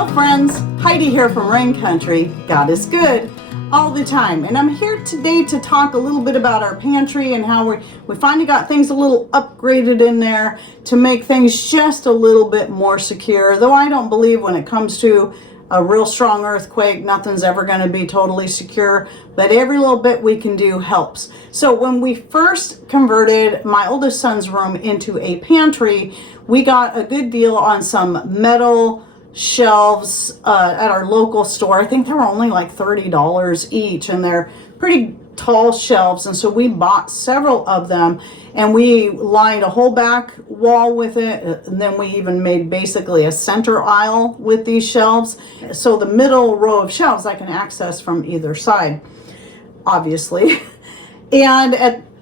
Hello friends, Heidi here from Rain Country. God is good all the time, and I'm here today to talk a little bit about our pantry and how we finally got things a little upgraded in there to make things just a little bit more secure. Though I don't believe when it comes to a real strong earthquake, nothing's ever going to be totally secure, but every little bit we can do helps. So when we first converted my oldest son's room into a pantry, we got a good deal on some metal shelves at our local store. I think they were only like $30 each, and they're pretty tall shelves, and so we bought several of them, and we lined a whole back wall with it, and then we even made basically a center aisle with these shelves, so the middle row of shelves I can access from either side, obviously. And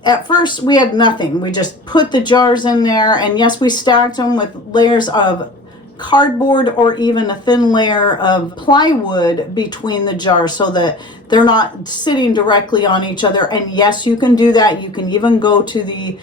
at first we had nothing. We just put the jars in there, and yes, we stacked them with layers of cardboard or even a thin layer of plywood between the jars so that they're not sitting directly on each other. And yes, you can do that. You can even go to the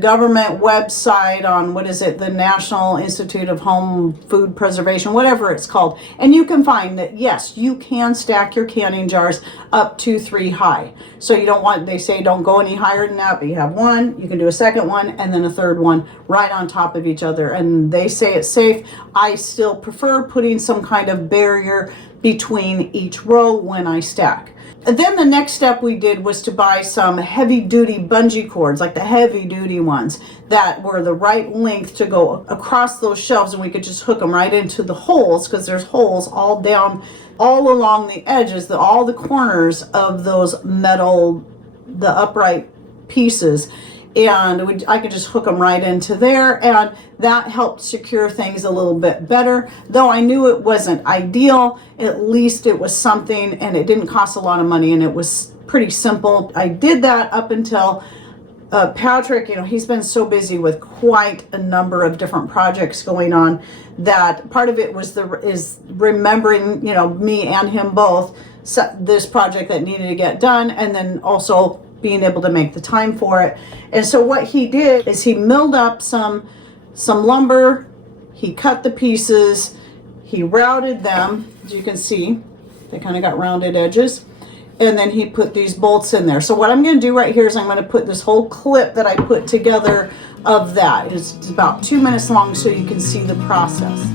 government website on, what is it, the National Institute of Home Food Preservation, whatever it's called, and you can find that yes, you can stack your canning jars up to 3 high. So you don't want, they say don't go any higher than that, but you have one, you can do a second one, and then a third one right on top of each other, and they say it's safe. I still prefer putting some kind of barrier between each row when I stack. And then the next step we did was to buy some heavy duty bungee cords, like the heavy duty ones that were the right length to go across those shelves, and we could just hook them right into the holes, because there's holes all down, all along the edges, all the corners of those metal, the upright pieces. And I could just hook them right into there, and that helped secure things a little bit better. Though I knew it wasn't ideal, at least it was something, and it didn't cost a lot of money, and it was pretty simple. I did that up until Patrick, he's been so busy with quite a number of different projects going on that part of it is remembering, me and him both, this project that needed to get done, and then also being able to make the time for it. And so what he did is he milled up some lumber, he cut the pieces, he routed them, as you can see, they kind of got rounded edges, and then he put these bolts in there. So what I'm going to do right here is I'm going to put this whole clip that I put together of that. It's about 2 minutes long, so you can see the process.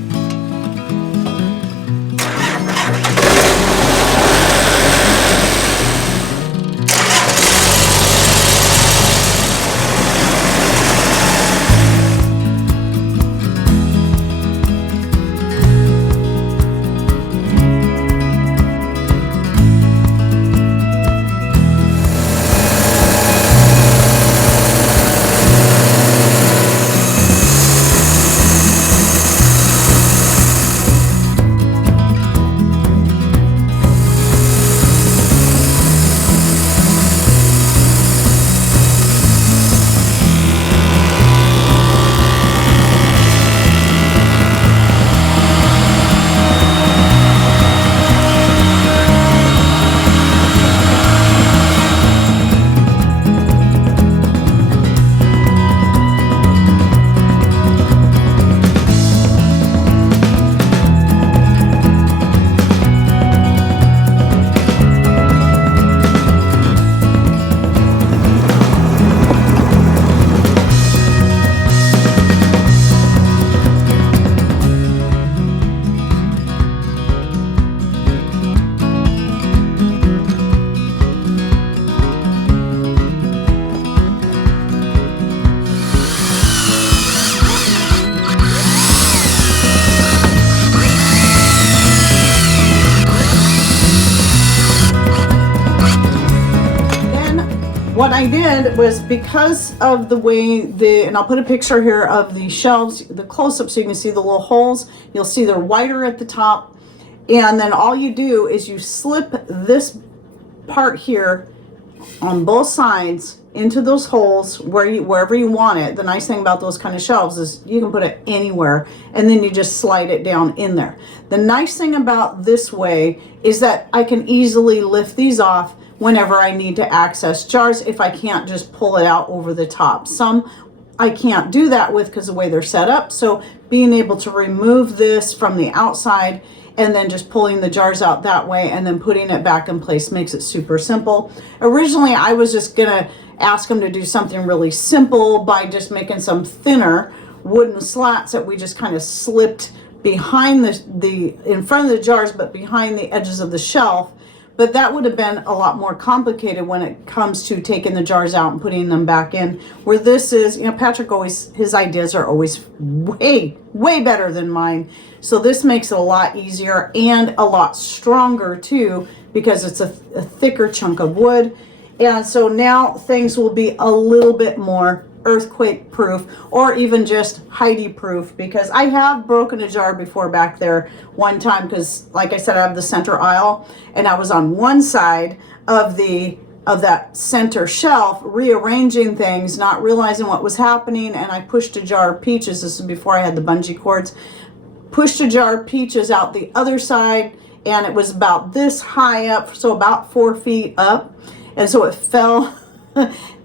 What I did was, because of the way and I'll put a picture here of the shelves, the close-up, so you can see the little holes. You'll see they're wider at the top, and then all you do is you slip this part here on both sides into those holes wherever you want it. The nice thing about those kind of shelves is you can put it anywhere, and then you just slide it down in there. The nice thing about this way is that I can easily lift these off whenever I need to access jars if I can't just pull it out over the top. Some I can't do that with because of the way they're set up. So being able to remove this from the outside and then just pulling the jars out that way and then putting it back in place makes it super simple. Originally, I was just gonna ask them to do something really simple by just making some thinner wooden slats that we just kind of slipped behind the in front of the jars, but behind the edges of the shelf. But that would have been a lot more complicated when it comes to taking the jars out and putting them back in. Where this is, you know, Patrick always, his ideas are always way better than mine. So this makes it a lot easier and a lot stronger too, because it's a thicker chunk of wood. And so now things will be a little bit more earthquake proof, or even just Heidi proof, because I have broken a jar before back there one time, because like I said, I have the center aisle and I was on one side of that center shelf rearranging things, not realizing what was happening, and I pushed a jar of peaches. This is before I had the bungee cords. Pushed a jar of peaches out the other side, and it was about this high up, so about 4 feet up, and so it fell.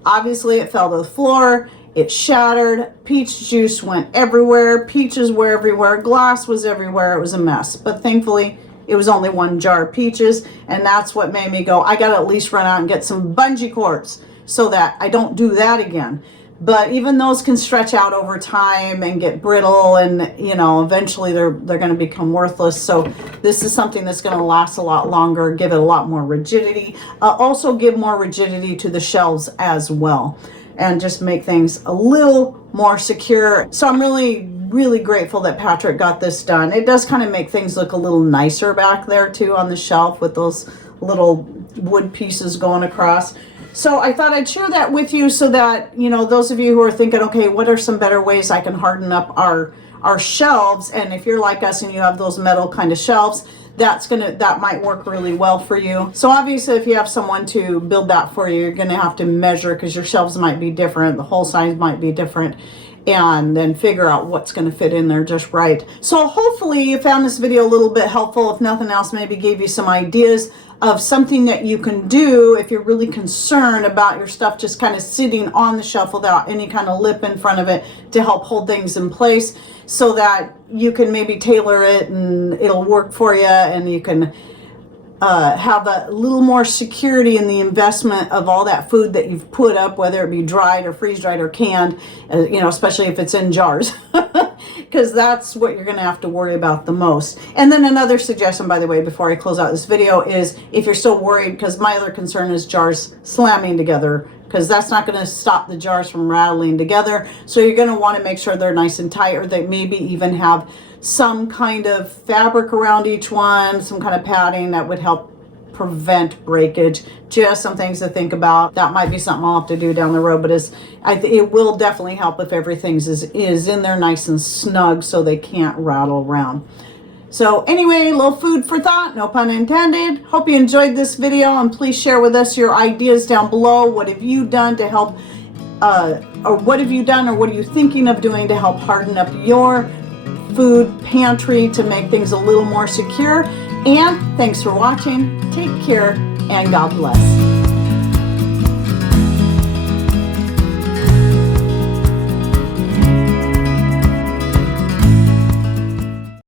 Obviously, it fell to the floor. It shattered. Peach juice went everywhere. Peaches were everywhere. Glass was everywhere. It was a mess. But thankfully, it was only one jar of peaches. And that's what made me go, I got to at least run out and get some bungee cords so that I don't do that again. But even those can stretch out over time and get brittle, and you know, eventually they're going to become worthless. So this is something that's going to last a lot longer, give it a lot more rigidity, also give more rigidity to the shelves as well, and just make things a little more secure. So I'm really grateful that Patrick got this done. It does kind of make things look a little nicer back there too on the shelf with those little wood pieces going across. So I thought I'd share that with you so that, you know, those of you who are thinking, okay, what are some better ways I can harden up our shelves? And if you're like us and you have those metal kind of shelves, that might work really well for you. So obviously, if you have someone to build that for you, you're going to have to measure, because your shelves might be different, the hole size might be different, and then figure out what's going to fit in there just right. So hopefully you found this video a little bit helpful. If nothing else, maybe gave you some ideas of something that you can do if you're really concerned about your stuff just kind of sitting on the shelf without any kind of lip in front of it to help hold things in place, so that you can maybe tailor it and it'll work for you, and you can have a little more security in the investment of all that food that you've put up, whether it be dried or freeze dried or canned, you know, especially if it's in jars, because that's what you're going to have to worry about the most. And then another suggestion, by the way, before I close out this video, is if you're still worried, because my other concern is jars slamming together, because that's not going to stop the jars from rattling together. So you're going to want to make sure they're nice and tight, or they maybe even have some kind of fabric around each one, some kind of padding that would help prevent breakage. Just some things to think about. That might be something I'll have to do down the road, but it will definitely help if everything's is in there nice and snug so they can't rattle around. So anyway, a little food for thought, no pun intended. Hope you enjoyed this video, and please share with us your ideas down below. What have you done to help, or what have you done, or what are you thinking of doing to help harden up your food pantry to make things a little more secure? And thanks for watching. Take care, and God bless.